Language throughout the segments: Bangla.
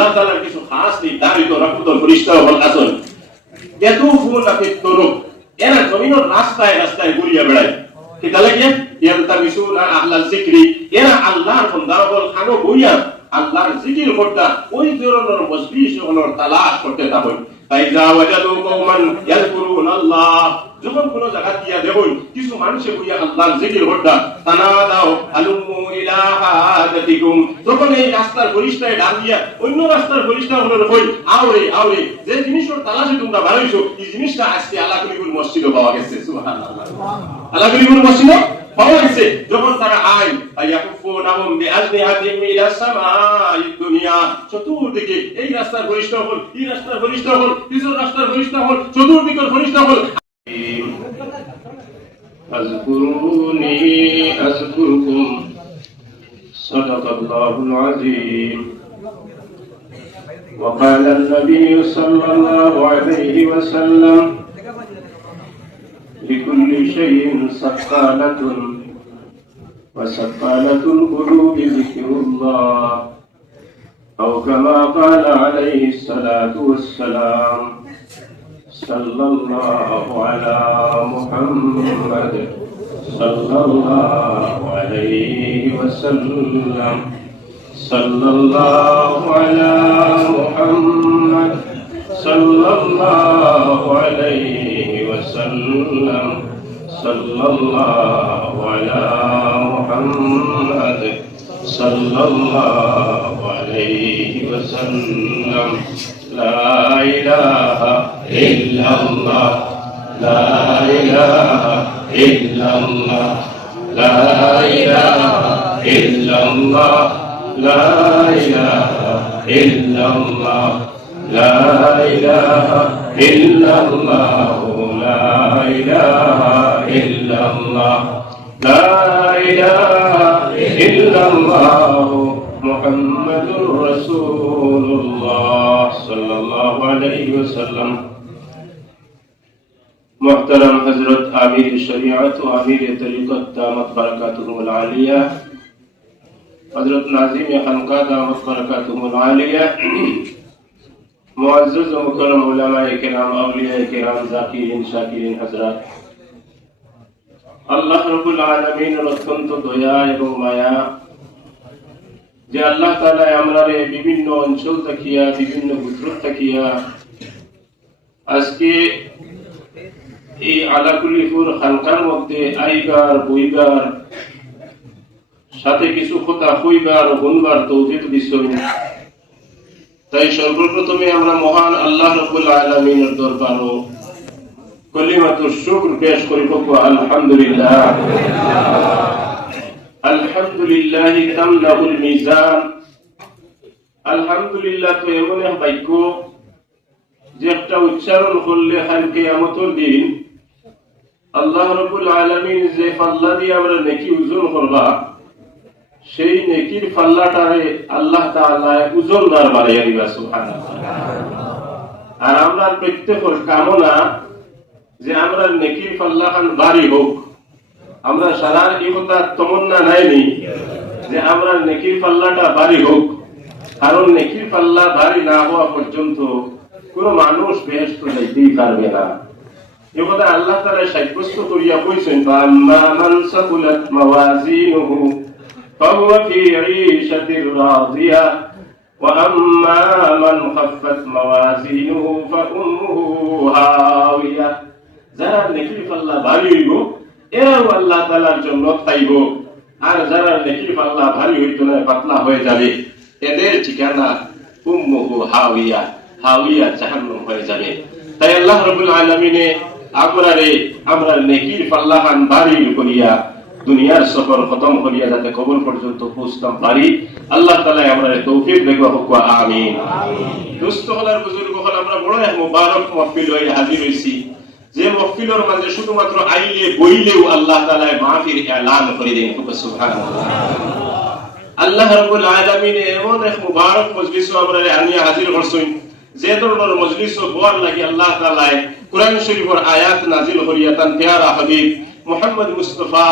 আল্লাহ তাআলার কিছু খাস নির্ধারিত রাকুদর ফেরেশতা হল আসল এত ফুল আপনি তরুক এরা জমিনের রাস্তায় রাস্তায় ঘুরিয়া বেড়ায় কি তাহলে কি ইয়ালতামিসুনা আহলাল যিকরি এরা আল্লাহর বান্দা হল খানো বইয়া আল্লাহর জিকির করতা ওই ধরনের মজলিস হলো তালাশ করতে থাকুন ফাইজা ওয়াজাদু কওমান ইয়াযকুরুনাল্লাহ যখন কোন জায়গা দিয়া দেখুন কিছু মানুষে বইয়া আল্লাহর জিকির করতা তানাদাও আলুমু ইলা হাদাতিকুম যখন এই রাস্তার ফেরেশতায় ডাক দিয়া অন্য রাস্তার ফেরেশতা হলো কই আওরে আওরে যে জিনিসের তালাশে তোমরা বাড়াইছো এই জিনিসটা আজকে আলাকুলিগুল মসজিদে পাওয়া গেছে সুবহানাল্লাহ আলাকুলিগুল মসজিদে পাওয়া গেছে যখন তারা আয় ইয়াকুফুনাহুম বিআজনিহাতিহিম ইলা সামাই দুনিয়া চতুর্দিকে এই রাস্তার ফেরেশতা হল এই রাস্তার ফেরেশতা হল পিছর রাস্তার ফেরেশতা হল চতুর্দিকের ফেরেশতা হল আযকুরুনি আযকুরকুম সাদাকাল্লাহুল আযীম وقال النبي صلى الله عليه وسلم لكل شيء سقالة وسقالة القلوب ذكر الله أو كما قال عليه الصلاة والسلام صلى الله على محمد صلى الله عليه وسلم صلى الله على محمد صلى الله عليه وسلم صلى الله على محمد صلى الله عليه وسلم لا إله إلا الله لا إله إلا الله لا إله إلا الله لا إله إلا الله لا إله إلا الله لا إله إلا الله لا إله إلا الله محمد رسول الله صلى الله عليه وسلم محترم حضرت आमिर शरीयत व आमिर तरीक़त दामत बरकातुहुल आलिया हजरत नाज़िम खानका दामत बरकातुहुल आलिया मुअज़्ज़ज़ व मुकर्रम उलमाए किराम औलियाए किराम जाकिरीन शाकिरीन हजरात আল্লাহ রাব্বুল আলামিনের অত্যন্ত দয়া এবং মায়া যে আল্লাহ তাআলা আমরারে বিভিন্ন অঞ্চল থাকিয়া বিভিন্ন গোত্র থাকিয়া আজকে এই আলাকুলিপুর খানকার মধ্যে আইবার বইবার সাথে কিছু কথা হইবার শুনবার তৌফিক দিছেন তাই সর্বপ্রথমে আমরা মহান আল্লাহ রাব্বুল আলামিনের দরবারে কলিমাতুশ শুকর পেশ করি আলহামদুলিল্লাহ আলহামদুলিল্লাহ তামলাউল মিজান আলহামদুলিল্লাহ তো এমন এক বাক্য যে একটা উচ্চারণ করলে কাল কিয়ামতের দিন আল্লাহ রাব্বুল আলামিন যে পাল্লা দিয়ে আমরা নেকি ওজন করবা সেই নেকির পাল্লাটারে আল্লাহ তাআলা ওজনদার বানাইয়া দিবা সুবহানাল্লাহ আর আমরা প্রত্যেকের কামনা যে আমরা নেকির পাল্লাখান ভারী হোক আমরা সারা এই কথা তমন্না নাইনি যে আমরা নেকির পাল্লাটা ভারী হোক কারণ নেকির পাল্লা ভারী না হওয়া পর্যন্ত কোন মানুষ বেহেশতে যাইতেই পারবে না এই কথা আল্লাহ তাআলা সাব্যস্ত করিয়া কইছেন ফাম্মা মান সাকুলাত মাওয়াজিনুহু ফাহুয়া ফি ঈশাতির রাদিয়া ওয়া আম্মা মান খাফফাত মাওয়াজিনুহু ফাউম্মুহু হাওিয়া যারা নেকির পাল্লা ভারী হইব এরাও আল্লাহ তাআলার জন্য পাইব আর যারা নেকির পাল্লা ভারী হইতো না পাতলা হয়ে যাবে এদের ঠিকানা উম্মুহু হাওিয়া হাওিয়া জাহান্নাম হয়ে যাবে তাই আল্লাহ রাব্বুল আলামিনে আপনারে আমরা নেকির পাল্লাখান ভারী করিয়া দুনিয়ার সফর খতম করিয়া যাতে কবর পর্যন্ত পৌঁছতাম পারি আল্লাহ তাআলা আমাদের তৌফিক দেগো হোক আমিন দোস্ত হলার বুজুর্গ হল আমরা বড় এক মুবারক মাহফিল হয়ে হাজির হইছি যে মাহফিলের মাঝে শুধুমাত্র আইলে বইলেও আল্লাহ তাআলা মাহফিল এলান করে দেন সুবহানাল্লাহ আল্লাহ রাব্বুল আলামিন এমন এক মুবারক মজলিস আমরা আনিয়া হাজির করছেন যে ধরনের মজলিস বোয়ার লাগি আল্লাহ তাআলা কুরআন শরীফের আয়াত নাজিল করিয়া তান পেয়ারা হাবিব মুহাম্মদ মুস্তাফা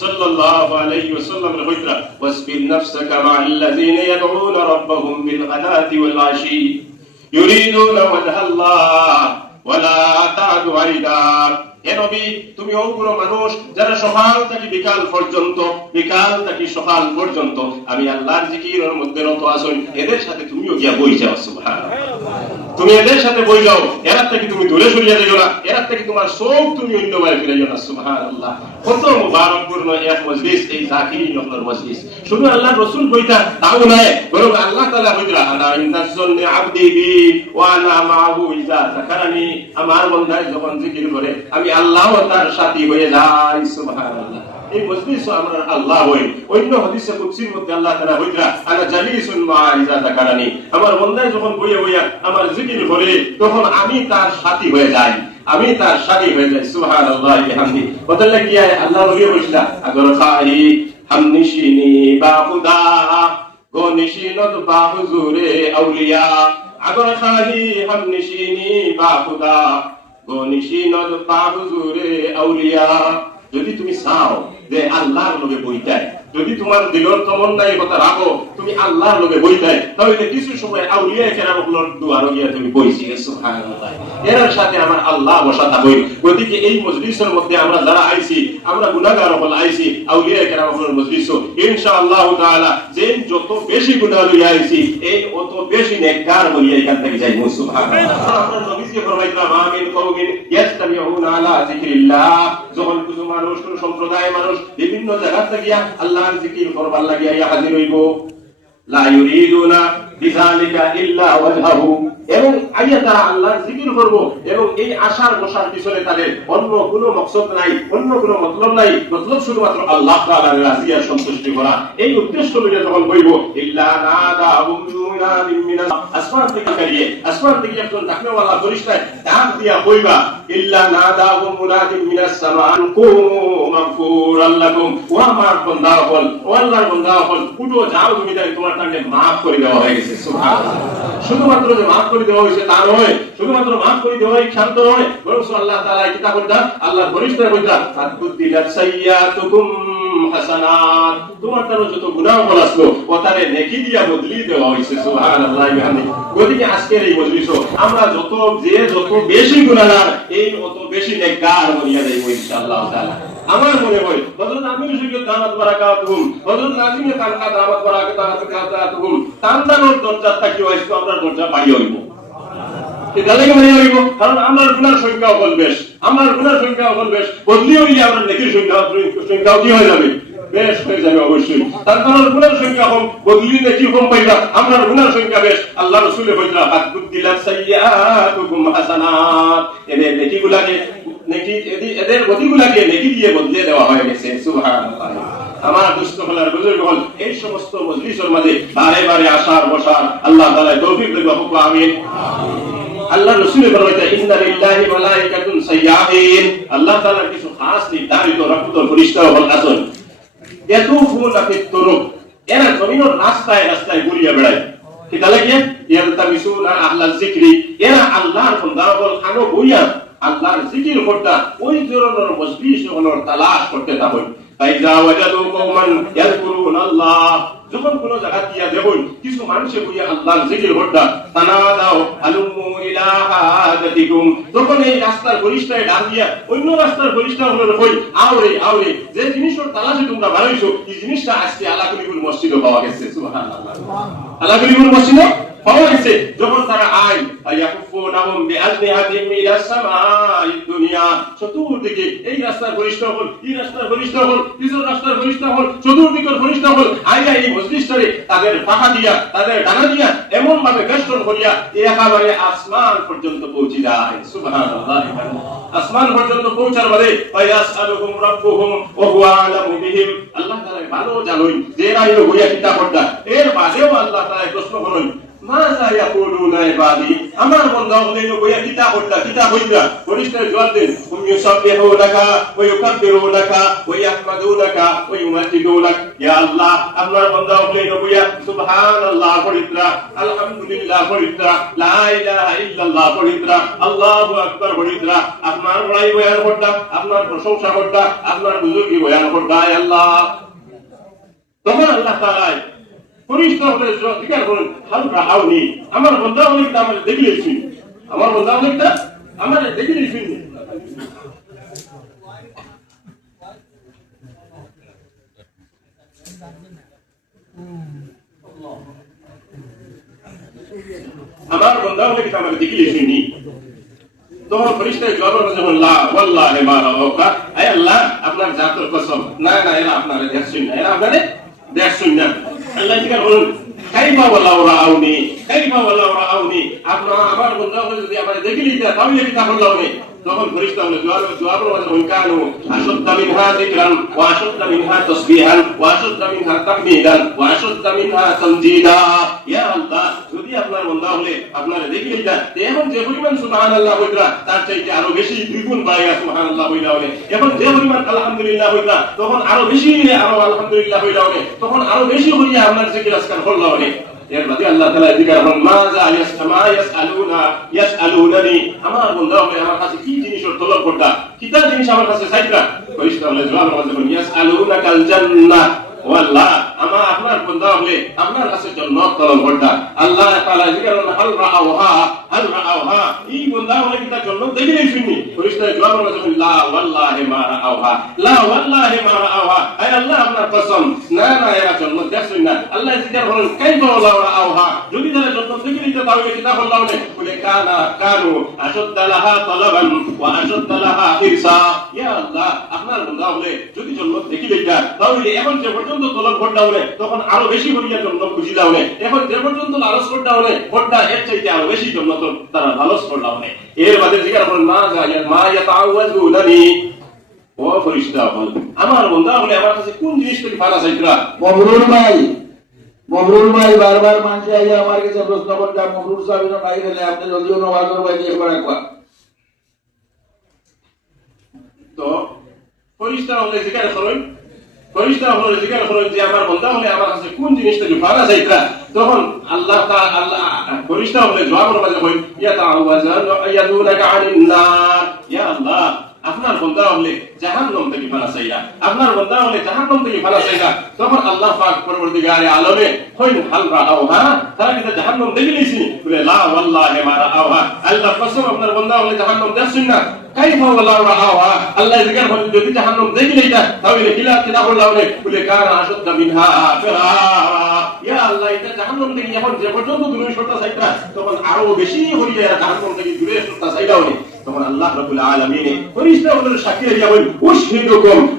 সাল্লাল্লাহু আলাইহি ওয়াসাল্লামের হইতরা ওয়াসবির নাফসাকা মা'আল্লাযীনা ইয়াদউনা রাব্বাহুম বিল গাদাতি ওয়াল আশি ইউরিদুনা ওয়াজহাল্লাহ ওয়ালা তা'দু আইদা। হে নবী, তুমি ওগুলো মানুষ যারা সকাল থেকে বিকাল পর্যন্ত আমি আল্লাহর জিকিরের মধ্যে রত আছো, এদের সাথে তুমিও গিয়া বই যাও। সুবহানাল্লাহ, তুমি এদের সাথে বই যাও, এরা থেকে তুমি দূরে সরিয়ে যাও না, এরা থেকে তোমার সব তুমি অন্য বাইরে ফিরে যাও না। সুবহানাল্লাহ, কত মুবারকপূর্ণ এক মজলিস এই যাকিরিন আপনার মজলিস। শুধু আল্লাহর রাসূল বইতা তাও নয়, বরং আল্লাহ তাআলা বইতরা আনা ইনদাসুন্নি আবদি বি ওয়া আনা মাহু ইজা যাকারানি, আমার বান্দা যখন জিকির করে আমি আল্লাহও তার সাথী হয়ে যাই। সুবহানাল্লাহ, এই মজলিস আমরা আল্লাহ হই। অন্য হাদিসে কুদসির মধ্যে আল্লাহ তাআলা বইতরা আনা জালিসুন মা ইজা যাকারানি, আমার বান্দা যখন বইয়া বইয়া আমার জিকির করে তখন আমি তার সাথী হয়ে যাই, আমি তার সাথী হয়ে যাই। সুবহানাল্লাহ বিহামদি। বদলে কি আল্লাহ নবী বলেছিলেন আগর খাই হামনিশিনি বা খুদা গো নিশিনত বা হুজুরে আউলিয়া, আগর খাই হামনিশিনি বা খুদা গো নিশিনত বা হুজুরে আউলিয়া। যদি তুমি চাও যে আল্লাহর লগে বইতাই, যদি তোমার দিলের তমন্না এই কথা রাখো তুমি আল্লাহর লগে বইতাই, তাহলে কিছু সময় আউলিয়া কেরামগুলোর দুয়ারে গিয়া তুমি বইছি। সুবহানাল্লাহ, এর সাথে আমার আল্লাহ বসা থাকবে। গতিকে এই মজলিসের মধ্যে আমরা যারা আইছি, আমরা গুনাহগার হল আইছি আউলিয়া কেরামগুলোর মজলিস, ইনশাআল্লাহ তাআলা যে যত বেশি গুনাহ লইয়া আইছি এই অত বেশি নেককার হইয়া এখান থেকে যাই। সুবহানাল্লাহ, আপনার নবীজি ফরমাইলেন আমিন কওমিন ইয়াস্তামিউনা আলা যিকরিল্লাহ, যখন কিছু মানুষ কোন সম্প্রদায় মানুষ বিভিন্ন জায়গা থেকে আল্লাহর জিকির করবার লাগিয়া হাজির হইব, লা ইউরিদুনা বিযালিকা ইল্লা ওয়াজহাহু, এবং আইয়া তারা আল্লাহর জিকির করব এবং এই আশার বসার পিছনে তাদের অন্য কোনো মাকসাদ নাই, অন্য কোনো মতলব নাই, মতলব শুধুমাত্র আল্লাহ তাআলার রাজি আর সন্তুষ্টি করা। এই উদ্দেশ্য লইয়া যখন বইব ইল্লা নাদাহুম মুনাদিম মিনাস, আসমান থেকে একজন ডাকনেওয়ালা ফেরেশতা ডাক দিয়া কইবা ইল্লা নাদাহুম মুনাদিম মিনাস সামাআন কুমু মাগফুরাল লাকুম, ওয়া আমার বান্দা হল, ও আল্লাহর বান্দা হল, উঠো যাও, তুমি তাই তোমার কাছে maaf করে দেওয়া হয়ে গেছে। সুবহানাল্লাহ, শুধুমাত্র যে maaf করে দেওয়া হয়েছে তা নয়, শুধুমাত্র maaf করে দেওয়াই শান্ত নয়, বরং আল্লাহ তাআলা কিতাব বলতা, আল্লাহর ফেরেশতা বলতা আতুদিলাত সাইয়াতুকুম হাসানাত, তোমার তার যত গুনাহ হল আসলো ও তারে নেকি দিয়া বদলি দেওয়া হয়েছে। সুবহানাল্লাহ বিহামদি। গতিকে আজকের এই মজলিস আমরা যত বেশি গুনাহগার এই অত বেশি নেককার হইয়া যাইব ইনশাআল্লাহ তাআলা। আমার মনে হয় হযরত আমির শরীফের দামাত বারাকাতুহুম, হযরত নাজিমের কানকা দামাত বারাকাতুহুম তান্দানোর দরজা থাকি হইতো আমরা দরজা বাড়ি হইব, এটাকে মানে হইব, কারণ আমার গুনার সংখ্যাও বেশ, বদলি হইলে আমরা নেকির সংখ্যাও কি হয়ে যাবে, বেশ হয়ে যাবে অবশ্যই। তার কারণ গুনার সংখ্যা কম, বদলি নেকি কম পাইবা, আমরা গুনার সংখ্যা বেশ। আল্লাহ রাসূলে বলেছেন আতুদিলাত সাইয়াতুকুম হাসানাত, এদের নেকিগুলাকে এদের গতিগুলাকে নেকি দিয়ে বদলে দেওয়া হয়ে গেছে। সুবহানাল্লাহ, আমার দুস্থ হলার বুজুর্গ হল এই সমস্ত মজলিসের মাঝে বারে বারে আসার বসার আল্লাহ তাআলা তৌফিক দেন। আমিন। আল্লাহ রাসূল ফরমাইতেন ইন্না লিল্লাহি মালাইকাতুন সাইয়্যাহিন, আল্লাহ তাআলার কিছু খাস নির্ধারিত রহমতের ফেরেশতা হল আছেন, ইয়াতুফুনা ফিত তুরুক, এরা জমিনের রাস্তায় ঘুরিয়া বেড়ায়, কি তাহলে কি ইয়ালতামিসুনা আহলাল যিকরি, এরা আল্লাহর বান্দা হল খানো বইয়া আল্লাহর জিকির করতা ওই ধরনের মজলিস হলোর তালাশ করতে থাকুন। ফাইজা ওয়াজাদু কওমান ইয়াযকুরুনাল্লাহ, যখন কোন জায়গা দিয়া দেখুন কিছু মানুষে বইয়া আল্লাহর জিকির করতা, তানাদাও আলুমু ইলা হাজাতিকুম, যখন এই রাস্তার পরিষ্কার ডাক দিয়া অন্য রাস্তার পরিষ্কার হলো কই আওরে যে জিনিসের তালাশে তোমরা বানাইছো এই জিনিসটা আজকে আলাকুলিকুল মসজিদে পাওয়া গেছে। সুবহানাল্লাহ, আলাকুলিকুল মসজিদে পাওয়া গেছে। যখন তারা আয় ইয়াকুফুনাহুম বিআজনিহাতিহিম ইলাস সামাঈদ দুনিয়া, চতুর্দিকে এই রাস্তার ফেরেশতা হল, এই রাস্তার ফেরেশতা হল, পিছনের রাস্তার ফেরেশতা হল, চতুর্দিকের ফেরেশতা হল, আইয়া এই মজলিসটারে তাদের পাখা দিয়া তাদের ডানা দিয়া এমন ভাবে বেষ্টন করিয়া একেবারে আসমান পর্যন্ত পৌঁছে যায়। সুবহানাল্লাহ, আসমান পর্যন্ত পৌঁছার পরে ফায়াসআলুহুম রাব্বুহুম ওয়া হুয়া আলামু বিহিম, আল্লাহ তাআলা ভালো জানেন যে এরা হইয়া কিতাব পড়তা, এর বাদেও আল্লাহ তাআলা প্রশ্ন করেন মাযা ইয়াকুলুনা ইবাদি, আমার বান্দা হলেন বইয়া কিতাব হইতা ফেরেশতারা জবাব দেন, হুম ইউসাব্বিহুনাকা ওয়া ইউকাব্বিরুনাকা ওয়া ইয়াহমাদুনাকা ওয়া ইউমাজ্জিদুনাক। ইয়া আল্লাহ, আপনার বান্দা হলেন বইয়া সুবহানাল্লাহ পড়িতরা, আলহামদুলিল্লাহ পড়িতরা, লা ইলাহা ইল্লাল্লাহ পড়িতরা, আল্লাহু আকবার পড়িতরা, আপনার বড়াই বয়ান করতা, আপনার প্রশংসা করতা, আপনার বুজুর্গি বয়ান করতা। ইয়া আল্লাহ, তখন আল্লাহ তাআলা ফেরেশতাদের জিজ্ঞাসা করেন, হাল রাআউনি, আমার বান্দা অনেকটা আমার দেখিয়েছেন, আমার বান্দা অনেকটা আমার দেখিয়েছেন। আমার বান্দা অনেকটা আমার দেখিয়েছেন। তখন ফেরেশতারা জবাব দেন, লা ওয়াল্লাহি মা রাআউকা, আয় আল্লাহ, আপনার জাতের কসম, না না, এরা আপনারে দেখছেন না, এরা আপনারে দেখছেন না। আল্লাহ জিজ্ঞাসা করেন, কাইফা ওয়ালাউ রাআউনি, কাইফা ওয়ালাউ রাআউনি, আপনার আমার বান্দা যদি আমারে দেখি লিতা তাহলে কি তা করলাম? তখন ফেরেশতা জবাব দেন, কানু আশদ্দা মিনহা যিকরান ওয়া আশদ্দা মিনহা তাসবিহান ওয়া আশদ্দা মিনহা তাহমিদান ওয়া আশদ্দা মিনহা তামজিদা। ইয়া আল্লাহ, যদি আপনার বান্দা হলে আপনারে দেখি লিতা এখন যে পরিমাণ সুবহানাল্লাহ হইরা তার চাইতে আরো বেশি দ্বিগুণ বাড়াইয়া সুবহানাল্লাহ হইলা হলে, এখন যে পরিমাণ আলহামদুলিল্লাহ হইলা তখন আরো বেশি, আরো আলহামদুলিল্লাহ হইলা হলে তখন আরো বেশি হইয়া আপনার জিকির আজকার করলা হলে। এর বাদে আল্লাহ তাআলা জিজ্ঞাসা করেন, মাযা ইয়াসআলুনানি, আমার বান্দা হলে আমার কাছে কি জিনিসের তলব করতা, কিটা জিনিস আমার কাছে চাইতা? ফেরেশতা হলে জবাব দেন, ইয়াসআলুনাকাল জান্নাহ, ও আল্লাহ, আমার আপনার বান্দা হলে আপনার কাছে জান্নাত তলব করতা। আল্লাহ তাআলা জিজ্ঞাসা করেন, হাল রাআউহা, হাল রাআউহা, এই বান্দা হলে কিটা জান্নাত দেখি নাই শুনি? ফেরেশতা জবাব দেন, লা ওয়াল্লাহি মা রাআউহা, লা ওয়াল্লাহি মা রাআউহা, আয় আল্লাহ, আপনার কসম, না না, এরা জান্নাত দেখছেন না। আল্লাহ জিজ্ঞাসা করেন, কাইফা ওয়ালাউ রাআউহা, যদি তারা জান্নাত দেখি নিতে তাহলে কিটা করলাম? বলে, কানু আশদ্দা লাহা তালাবান ওয়া আশদ্দা লাহা হিরসা। ইয়া আল্লাহ, আপনার বান্দা হলে যদি জান্নাত দেখি লইতা তাহলে এখন যে পর্যন্ত তলব করতে হলে তখন আরো বেশি করিয়া জান্নাত খুঁজি দাও, এখন যে পর্যন্ত লালস করতে হলে ঘরটা এর চাইতে আরো বেশি জান্নাত তারা লালস করতে হবে। এর বাদে জিজ্ঞাসা করেন, মা ইয়াতাআওয়াজুনানি, ও ফেরেশতা হল, আমার বান্দা হলে আমার কাছে কোন জিনিস থেকে ফালা চাইতরা? মবরুর ভাই বারবার মানুষ আইয়া আমার কাছে প্রশ্ন করতে, মবরুর সাহেব নাই গেলে আপনি যদিও নওয়াজর ভাই দিয়ে করে একবার। তো ফেরেশতা হলে জিজ্ঞাসা করেন, ফেরেশতা হলে জিজ্ঞাসা করেন যে আমার বান্দা হলে আমার কাছে কোন জিনিস থেকে ফালা চাইতরা? তখন আল্লাহ ফেরেশতা হলে জবাব দেন, ইয়াতাআওয়াজুনাকা আনিন নার, ইয়া আল্লাহ, আপনার বান্দা হলে জাহান্নাম থেকে ফালা চাইরা, আপনার বান্দা হলে জাহান্নাম থেকে ফালা চাইরা। তখন আল্লাহ পাক পরবর্তীকালে আলমে কইন, হাল রাআউহা, তারা কি জাহান্নাম দেখে নিয়েছি? বলে, লা ওয়াল্লাহি মা রাআউহা, আল্লাহ কসম, আপনার বান্দা হলে জাহান্নাম দেখছেন না। কাইফা ওয়ালাউ রাআউহা, আল্লাহ জিজ্ঞাসা করেন, যদি জাহান্নাম দেখে নিতা তাহলে কিটা করলাম? বলে, কানা আশদ্দা মিনহা ফিরারা। ইয়া আল্লাহ, এটা জাহান্নাম থেকে এখন যে পর্যন্ত দূরে সরতা চাইতা তখন আরো বেশি হইয়া জাহান্নাম থেকে দূরে সরতা চাইলা হলে। তখন আল্লাহ রাব্বুল আলামিন ফেরেশতাদের সাক্ষী দিয়া বলেন,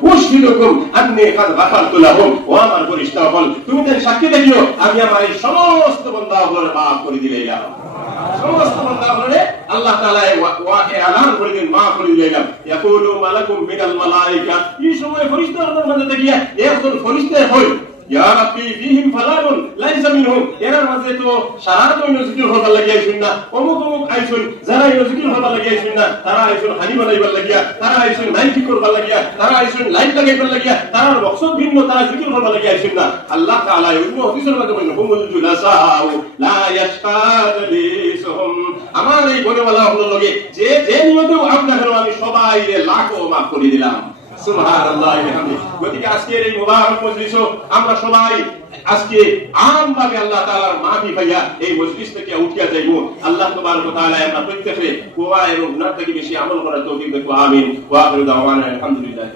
উশহিদুকুম আন্নী কাদ গাফারতু লাহুম, ও আমার ফেরেশতাগণ, তুমি তার সাক্ষী দিও আমি আমার এই সমস্ত বান্দাগুলোর মাফ করে দিলাম। সমস্ত বান্দাগুলোরে আল্লাহ তাআলা এলান করে দিন, মাফ করে দিলাম। ইয়াকুলু মালাকুম মিনাল মালায়েকা, এই সময় ফেরেশতাদের মধ্যে দেখিয়া একজন ফেরেশতা হয়, ইয়া রাব্বি ফীহিম ফালানুন লাইসা মিনহুম, এর মাঝে তো সারা তো জিকির হবার লাগিয়া আইছেন না, অমুক আইছেন, যারা জিকির হবার লাগিয়া আইছেন না, তারা আইছেন হানি বানাইবার লাগিয়া, তারা আইছেন লাইট ঠিক করবার লাগিয়া, তারা আইছেন লাইট লাগাইবার লাগিয়া, তারা মকসদ ভিন্ন, তারা জিকির হবার লাগিয়া আইছেন না। আল্লাহ তাআলা অন্য হাদিসের মধ্যে বলেন, হুমুল জুলাসাউ লা ইয়াশকাদুলিসুহুম, আমার এই বলেওয়ালা হলো লগে যে যে নিয়তেও আপনাদের আমি সবাইরে লাখো মাফ করে দিলাম। সুবহানাল্লাহ ওয়া বিহামদিহি। গতিকে আজকের এই মুবারক মজলিসে আমরা সবাই আজকে আমভাবে আল্লাহ তাআলার মাফি পাইয়া এই মজলিস থেকে উঠিয়া যাইব। আল্লাহ তাবারক ওয়া তাআলা আমরা প্রত্যেককে কোয়া এবং গুনাহ থেকে বেশি আমল করার তৌফিক দান করুন। আমিন। ওয়া আখিরু দাওয়ানা আলহামদুলিল্লাহ।